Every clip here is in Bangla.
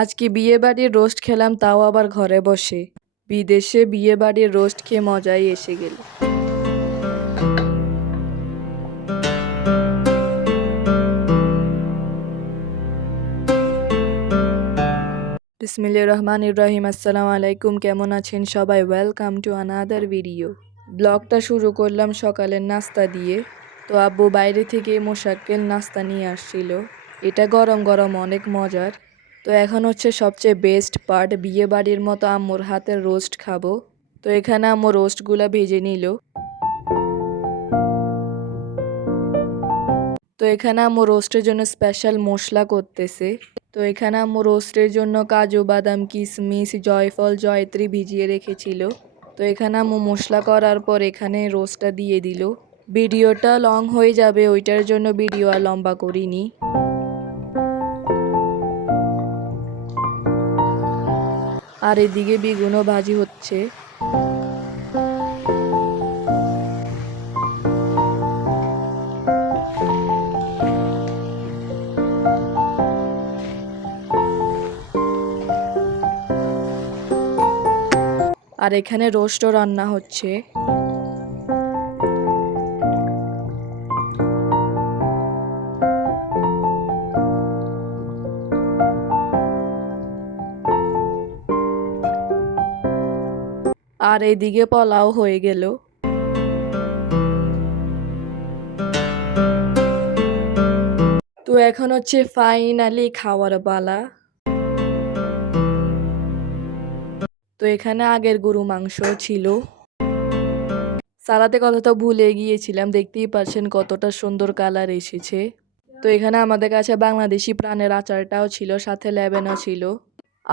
আজকে বিয়ে বাড়ির রোস্ট খেলাম, তাও আবার ঘরে বসে। বিদেশে বিয়ে বাড়ির রোস্ট খেয়ে মজাই এসে গেল। বিসমিল্লাহির রহমানির রহিম। আসসালামু আলাইকুম, কেমন আছেন সবাই? Welcome to another video. ব্লগটা শুরু করলাম সকালের নাস্তা দিয়ে। তো আব্বু বাইরে থেকে মোশাক্কেল নাস্তা নিয়ে আসছিল। এটা গরম গরম অনেক মজার। তো এখন হচ্ছে সবচেয়ে বেস্ট পার্ট, বিয়ে বাড়ির মতো আম্মুর হাতের রোস্ট খাবো। তো এখানে আম্মু রোস্টগুলা ভেজে নিল। তো এখানে আম্মু রোস্টের জন্য স্পেশাল মশলা করতেছে। তো এখানে আম্মু রোস্টের জন্য কাজু বাদাম কিশমিশ জয়ফল জয়ত্রী ভিজিয়ে রেখেছিল। তো এখানে আম্মু মশলা করার পর এখানে রোস্টটা দিয়ে দিল। ভিডিওটা লং হয়ে যাবে, ওইটার জন্য ভিডিও আর লম্বা করিনি। আর এদিকে বেগুনও ভাজি হচ্ছে। আর এখানে রোস্টও রান্না হচ্ছে। আর এদিকে পোলাও হয়ে গেল। তো এখন হচ্ছে ফাইনালি খাওয়ার পালা। তো এখানে আগের গরু মাংস ছিল। সালাতে কথা তো ভুলে গিয়েছিলাম, দেখতেই পাচ্ছেন কতটা সুন্দর কালার এসেছে। তো এখানে আমাদের কাছে বাংলাদেশি প্রাণের আচারটাও ছিল, সাথে লেবেনও ছিল।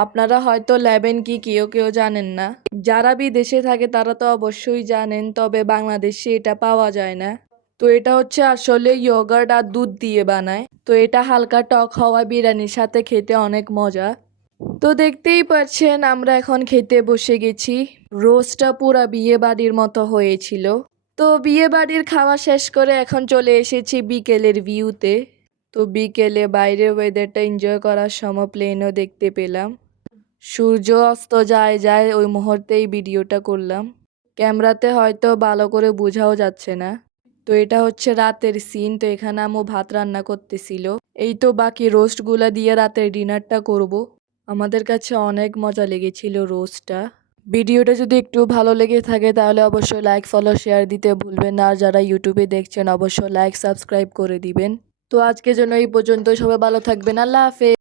আপনারা হয়তো লেবেন কি কেউ কেউ জানেন না। যারা বিদেশে থাকে তারা তো অবশ্যই জানেন, তবে বাংলাদেশে এটা পাওয়া যায় না। তো এটা হচ্ছে আসলে ইয়োগার্ট আর দুধ দিয়ে বানায়। তো এটা হালকা টক হওয়া বিরিয়ানির সাথে খেতে অনেক মজা। তো দেখতেই পাচ্ছেন আমরা এখন খেতে বসে গেছি। রোস্টটা পুরা বিয়ে বাড়ির মতো হয়েছিল। তো বিয়ে বাড়ির খাওয়া শেষ করে এখন চলে এসেছি বিকেলের ভিউতে। তো বিকেলে বাইরের ওয়েদারটা এনজয় করার সময় প্লেনও দেখতে পেলাম। সূর্য অস্ত যায় যায় ওই মুহূর্তেই ভিডিওটা করলাম। ক্যামেরাতে হয়তো ভালো করে বোঝাও যাচ্ছে না। তো এটা হচ্ছে রাতের সিন। তো এখানে আম্মু ভাত রান্না করতেছিল। এই তো বাকি রোস্টগুলা দিয়ে রাতের ডিনারটা করব। আমাদের কাছে অনেক মজা লেগেছিল রোস্টটা। ভিডিওটা যদি একটু ভালো লেগে থাকে তাহলে অবশ্যই লাইক ফলো শেয়ার দিতে ভুলবেন না। আর যারা ইউটিউবে দেখছেন অবশ্যই লাইক সাবস্ক্রাইব করে দিবেন। তো আজকের জন্য এই পর্যন্ত, সবাই ভালো থাকবেন। আল্লাহ হাফেজ।